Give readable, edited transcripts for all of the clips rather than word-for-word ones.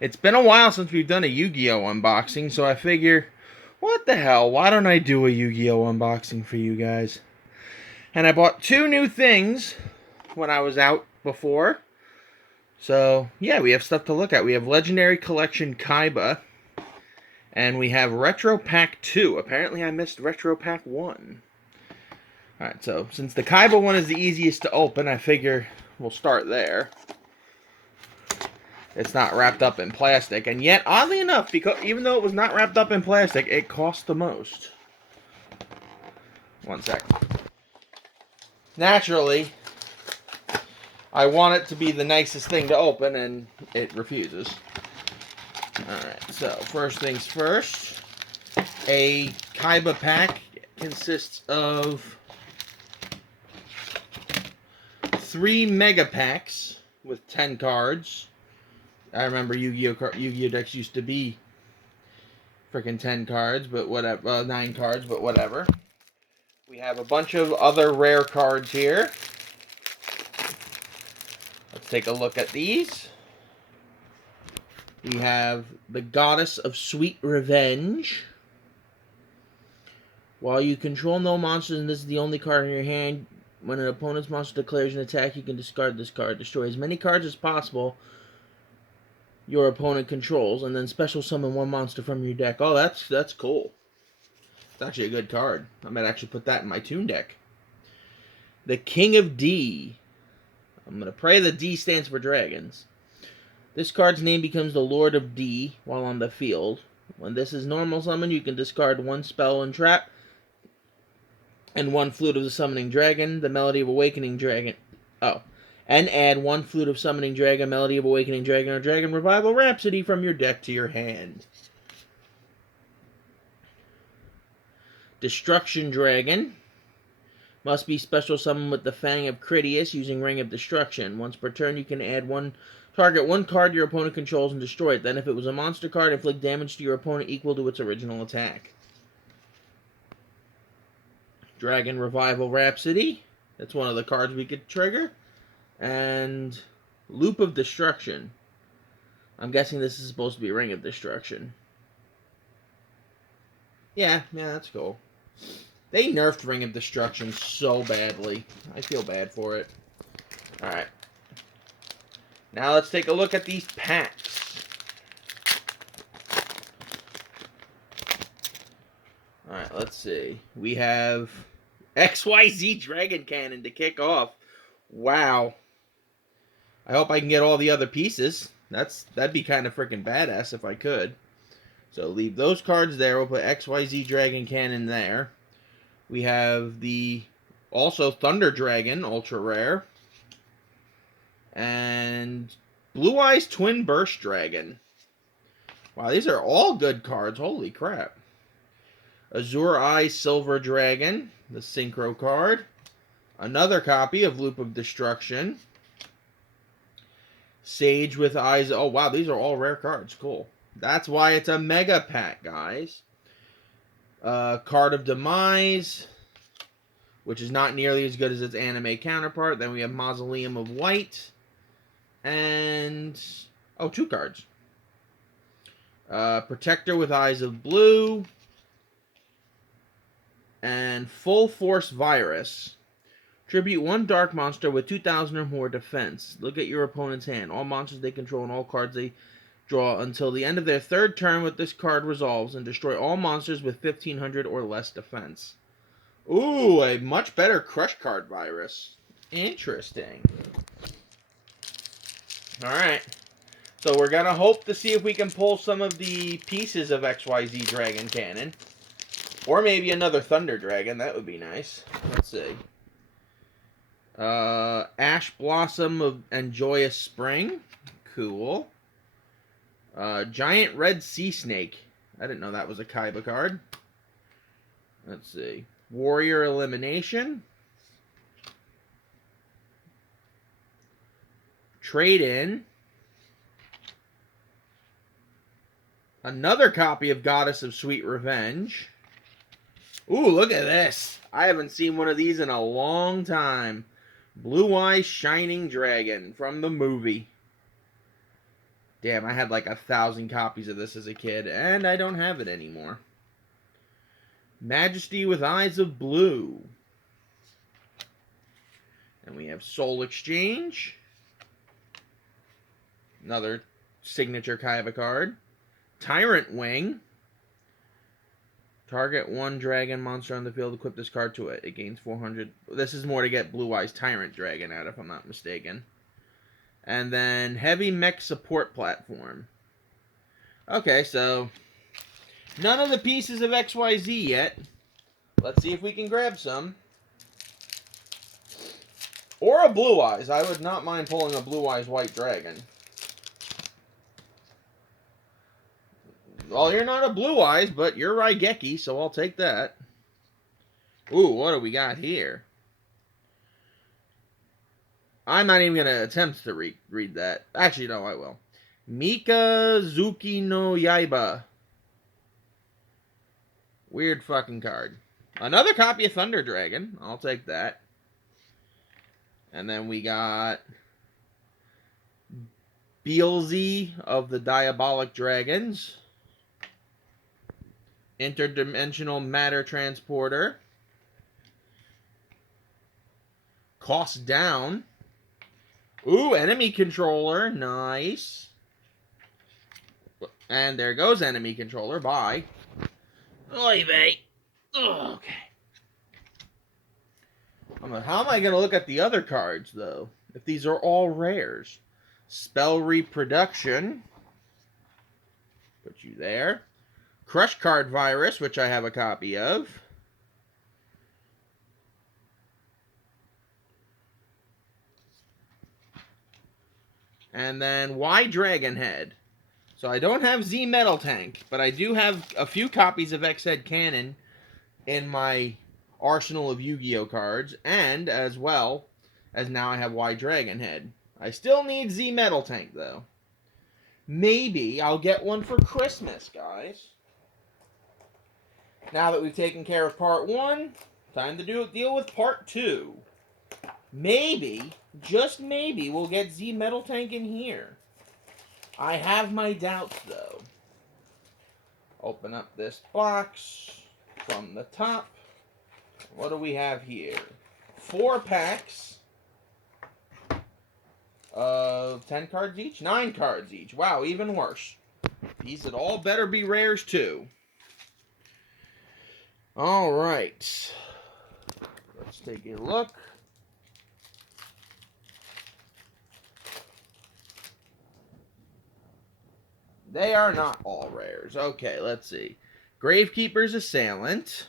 It's been a while since we've done a Yu-Gi-Oh unboxing, so I figure, what the hell, why don't I do a Yu-Gi-Oh unboxing for you guys? And I bought two new things when I was out before. So, yeah, we have stuff to look at. We have Legendary Collection Kaiba, and we have Retro Pack 2. Apparently I missed Retro Pack 1. Alright, so since the Kaiba one is the easiest to open, I figure we'll start there. It's not wrapped up in plastic, and yet, oddly enough, because even though it was not wrapped up in plastic, it cost the most. One sec. Naturally, I want it to be the nicest thing to open, and it refuses. Alright, so first things first. A Kaiba pack consists of 3 mega packs with 10 cards. I remember Yu-Gi-Oh decks used to be freaking 10 cards, but whatever, 9 cards, but whatever. We have a bunch of other rare cards here. Let's take a look at these. We have the Goddess of Sweet Revenge. While you control no monsters and this is the only card in your hand, when an opponent's monster declares an attack, you can discard this card. Destroy as many cards as possible your opponent controls, and then special summon one monster from your deck. Oh, that's cool. It's actually a good card. I might actually put that in my Toon deck. The King of D. I'm going to pray the D stands for dragons. This card's name becomes the Lord of D while on the field. When this is normal summon, you can discard one spell and trap, and one Flute of the Summoning Dragon, the Melody of Awakening Dragon. Oh. And add one Flute of Summoning Dragon, Melody of Awakening Dragon, or Dragon Revival Rhapsody from your deck to your hand. Destruction Dragon. Must be special summoned with the Fang of Critias using Ring of Destruction. Once per turn, you can add target one card your opponent controls and destroy it. Then, if it was a monster card, inflict damage to your opponent equal to its original attack. Dragon Revival Rhapsody. That's one of the cards we could trigger. And Loop of Destruction. I'm guessing this is supposed to be Ring of Destruction. Yeah, that's cool. They nerfed Ring of Destruction so badly. I feel bad for it. Alright. Now let's take a look at these packs. Alright, let's see. We have XYZ Dragon Cannon to kick off. Wow. I hope I can get all the other pieces. That'd be kind of freaking badass if I could. So leave those cards there. We'll put XYZ Dragon Cannon there. We have the also Thunder Dragon, ultra rare. And Blue Eyes Twin Burst Dragon. Wow, these are all good cards. Holy crap. Azure Eyes Silver Dragon, the Synchro card. Another copy of Loop of Destruction. Sage with Eyes. Oh, wow, these are all rare cards. Cool. That's why it's a mega pack, guys. Card of Demise, which is not nearly as good as its anime counterpart. Then we have Mausoleum of White. And, oh, 2 cards. Protector with Eyes of Blue. And Full Force Virus. Tribute 1 dark monster with 2,000 or more defense. Look at your opponent's hand. All monsters they control and all cards they draw until the end of their 3rd turn with this card resolves, and destroy all monsters with 1,500 or less defense. Ooh, a much better Crush Card Virus. Interesting. Alright. So we're going to hope to see if we can pull some of the pieces of XYZ Dragon Cannon. Or maybe another Thunder Dragon. That would be nice. Let's see. Ash Blossom and Joyous Spring. Cool. Giant Red Sea Snake. I didn't know that was a Kaiba card. Let's see. Warrior Elimination. Trade-in. Another copy of Goddess of Sweet Revenge. Ooh, look at this. I haven't seen one of these in a long time. Blue Eyes Shining Dragon from the movie. Damn, I had like 1,000 copies of this as a kid, and I don't have it anymore. Majesty with Eyes of Blue. And we have Soul Exchange. Another signature Kaiba card. Tyrant Wing. Target one dragon monster on the field. Equip this card to it. It gains 400. This is more to get Blue Eyes Tyrant Dragon out, if I'm not mistaken. And then Heavy Mech Support Platform. Okay, so none of the pieces of XYZ yet. Let's see if we can grab some. Or a Blue Eyes. I would not mind pulling a Blue Eyes White Dragon. Well, you're not a Blue Eyes, but you're Raigeki, so I'll take that. Ooh, what do we got here? I'm not even going to attempt to read that. Actually, no, I will. Mikazuki no Yaiba. Weird fucking card. Another copy of Thunder Dragon. I'll take that. And then we got Beelzy of the Diabolic Dragons. Interdimensional Matter Transporter. Cost down. Ooh, enemy controller. Nice. And there goes enemy controller. Bye. Oy vey. Okay. How am I going to look at the other cards, though? If these are all rares. Spell Reproduction. Put you there. Crush Card Virus, which I have a copy of. And then Y Dragon Head. So I don't have Z Metal Tank, but I do have a few copies of X-Head Cannon in my arsenal of Yu-Gi-Oh cards, and as well as now I have Y Dragon Head. I still need Z Metal Tank, though. Maybe I'll get one for Christmas, guys. Now that we've taken care of part 1, time to deal with part 2. Maybe, just maybe, we'll get Z Metal Tank in here. I have my doubts, though. Open up this box from the top. What do we have here? 4 packs of 10 cards each? 9 cards each. Wow, even worse. These would all better be rares, too. Alright. Let's take a look. They are not all rares. Okay, let's see. Gravekeeper's Assailant.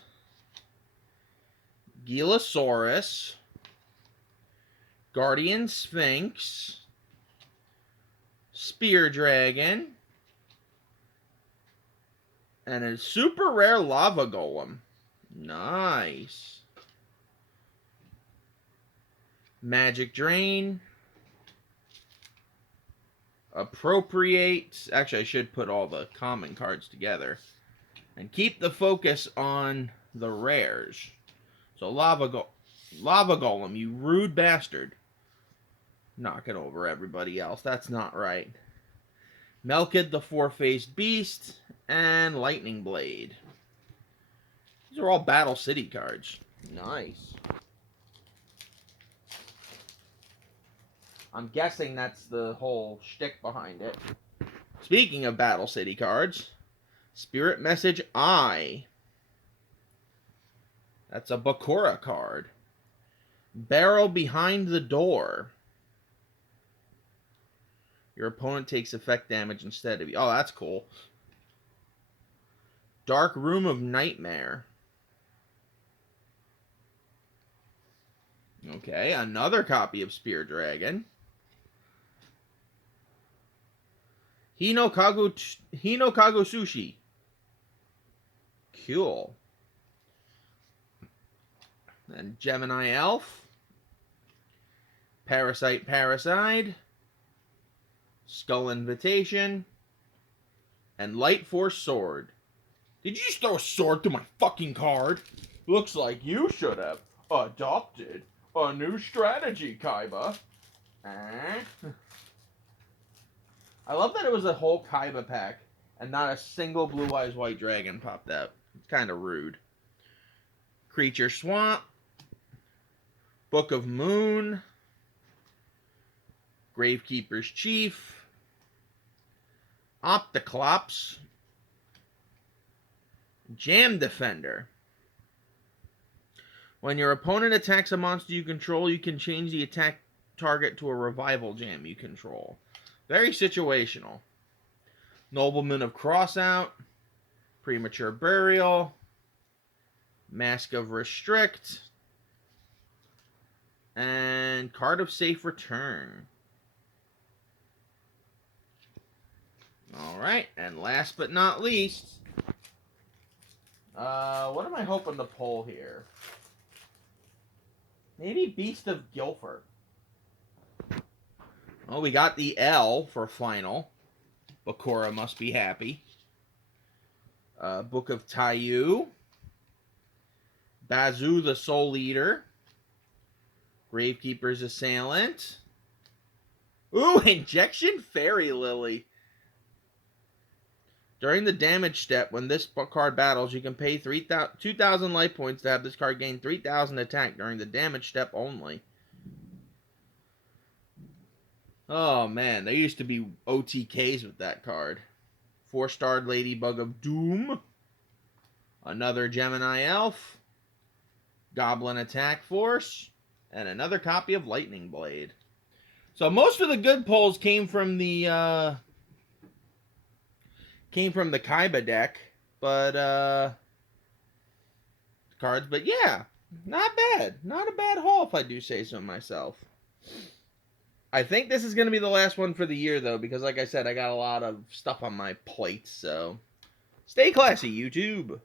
Gilasaurus. Guardian Sphinx. Spear Dragon. And a super rare Lava Golem. Nice. Magic Drain. Appropriate. Actually, I should put all the common cards together. And keep the focus on the rares. So, Lava Golem, you rude bastard. Knocking over everybody else. That's not right. Melkid, the Four-Faced Beast. And Lightning Blade. These are all Battle City cards. Nice. I'm guessing that's the whole shtick behind it. Speaking of Battle City cards, Spirit Message I. That's a Bakura card. Barrel Behind the Door. Your opponent takes effect damage instead of you. Oh, that's cool. Dark Room of Nightmare. Okay, another copy of Spear Dragon. Hinokago Sushi. Cool. Then Gemini Elf. Parasite. Skull Invitation. And Light Force Sword. Did you just throw a sword to my fucking card? Looks like you should have adopted a new strategy, Kaiba. I I love that it was a whole Kaiba pack and not a single Blue Eyes White Dragon popped out. It's kind of rude. Creature Swamp. Book of Moon. Gravekeeper's Chief. Opticlops. Jam Defender. When your opponent attacks a monster you control, you can change the attack target to a revival jam you control. Very situational. Nobleman of Crossout. Premature Burial. Mask of Restrict. And Card of Safe Return. Alright, and last but not least, what am I hoping to pull here? Maybe Beast of Guilford. Oh, we got the L for final. Bakura must be happy. Book of Taiyu. Bazu the Soul Eater. Gravekeeper's Assailant. Ooh, Injection Fairy Lily. During the damage step, when this card battles, you can pay 2,000 life points to have this card gain 3,000 attack during the damage step only. Oh man, there used to be OTKs with that card. 4-starred Ladybug of Doom. Another Gemini Elf. Goblin Attack Force. And another copy of Lightning Blade. So most of the good pulls came from the Kaiba deck, but cards. But yeah, not bad. Not a bad haul, if I do say so myself. I think this is going to be the last one for the year, though, because like I said, I got a lot of stuff on my plate, so stay classy, YouTube.